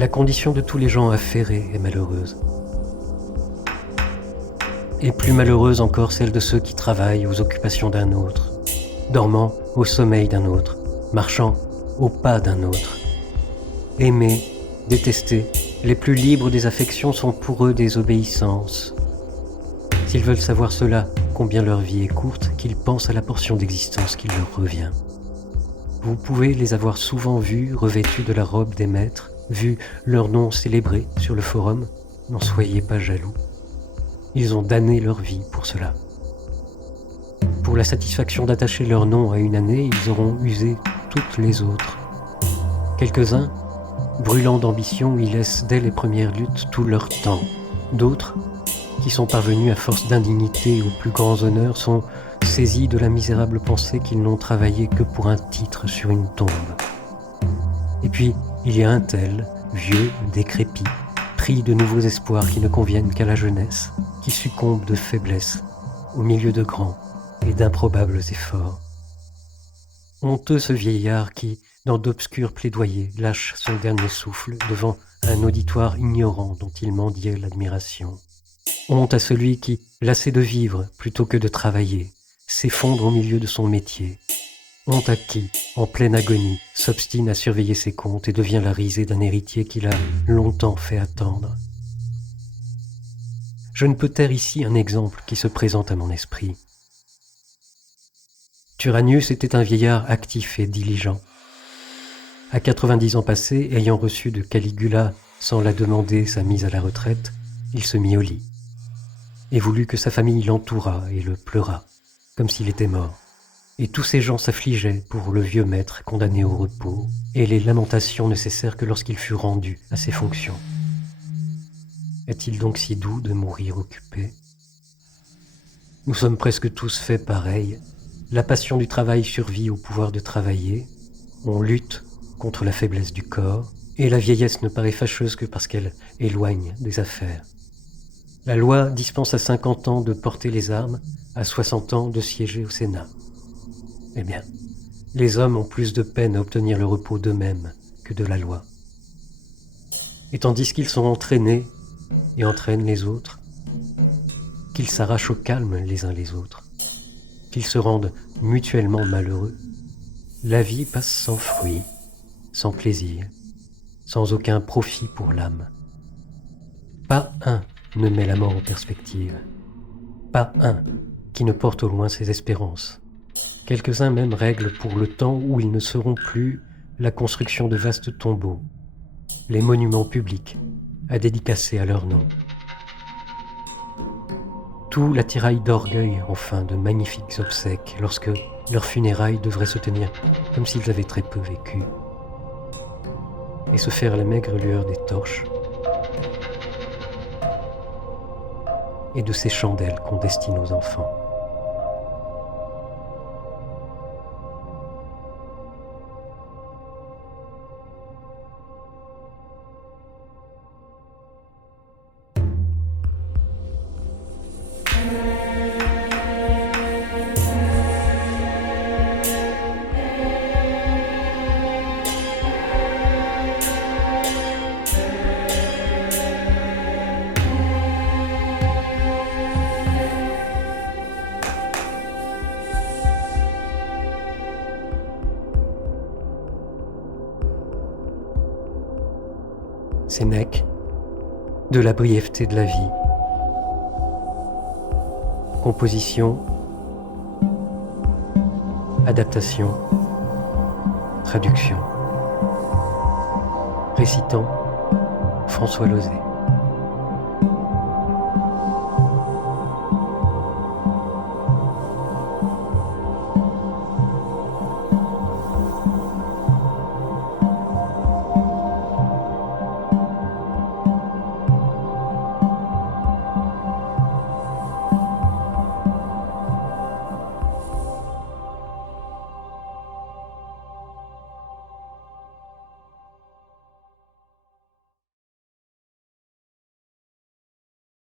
La condition de tous les gens affairés est malheureuse. Et plus malheureuse encore celle de ceux qui travaillent aux occupations d'un autre, dormant au sommeil d'un autre, marchant au pas d'un autre. Aimés, détestés, les plus libres des affections sont pour eux des obéissances. S'ils veulent savoir cela, combien leur vie est courte, qu'ils pensent à la portion d'existence qui leur revient. Vous pouvez les avoir souvent vus revêtus de la robe des maîtres, vu leur nom célébré sur le forum, n'en soyez pas jaloux. Ils ont damné leur vie pour cela. Pour la satisfaction d'attacher leur nom à une année, ils auront usé toutes les autres. Quelques-uns, brûlants d'ambition, y laissent dès les premières luttes tout leur temps. D'autres, qui sont parvenus à force d'indignité aux plus grands honneurs, sont saisis de la misérable pensée qu'ils n'ont travaillé que pour un titre sur une tombe. Et puis, il y a un tel, vieux, décrépit, pris de nouveaux espoirs qui ne conviennent qu'à la jeunesse, qui succombe de faiblesse au milieu de grands et d'improbables efforts. Honteux ce vieillard qui, dans d'obscurs plaidoyers, lâche son dernier souffle devant un auditoire ignorant dont il mendiait l'admiration. Honte à celui qui, lassé de vivre plutôt que de travailler, s'effondre au milieu de son métier. Honte à qui, en pleine agonie, s'obstine à surveiller ses comptes et devient la risée d'un héritier qu'il a longtemps fait attendre. Je ne peux taire ici un exemple qui se présente à mon esprit. Turanius était un vieillard actif et diligent. À 90 ans passés, ayant reçu de Caligula, sans la demander, sa mise à la retraite, il se mit au lit et voulut que sa famille l'entourât et le pleurât, comme s'il était mort. Et tous ces gens s'affligeaient pour le vieux maître condamné au repos, et les lamentations ne cessèrent que lorsqu'il fut rendu à ses fonctions. Est-il donc si doux de mourir occupé ? Nous sommes presque tous faits pareils. La passion du travail survit au pouvoir de travailler. On lutte contre la faiblesse du corps, et la vieillesse ne paraît fâcheuse que parce qu'elle éloigne des affaires. La loi dispense à 50 ans de porter les armes, à 60 ans de siéger au Sénat. Eh bien, les hommes ont plus de peine à obtenir le repos d'eux-mêmes que de la loi. Et tandis qu'ils sont entraînés et entraînent les autres, qu'ils s'arrachent au calme les uns les autres, qu'ils se rendent mutuellement malheureux, la vie passe sans fruit, sans plaisir, sans aucun profit pour l'âme. Pas un ne met la mort en perspective, pas un qui ne porte au loin ses espérances. Quelques-uns même règlent pour le temps où ils ne seront plus la construction de vastes tombeaux, les monuments publics à dédicacer à leur nom. Tout l'attirail d'orgueil, enfin, de magnifiques obsèques, lorsque leurs funérailles devraient se tenir comme s'ils avaient très peu vécu, et se faire la maigre lueur des torches et de ces chandelles qu'on destine aux enfants. Sénèque, de la brièveté de la vie. Composition, adaptation, traduction. Récitant, François Lozé.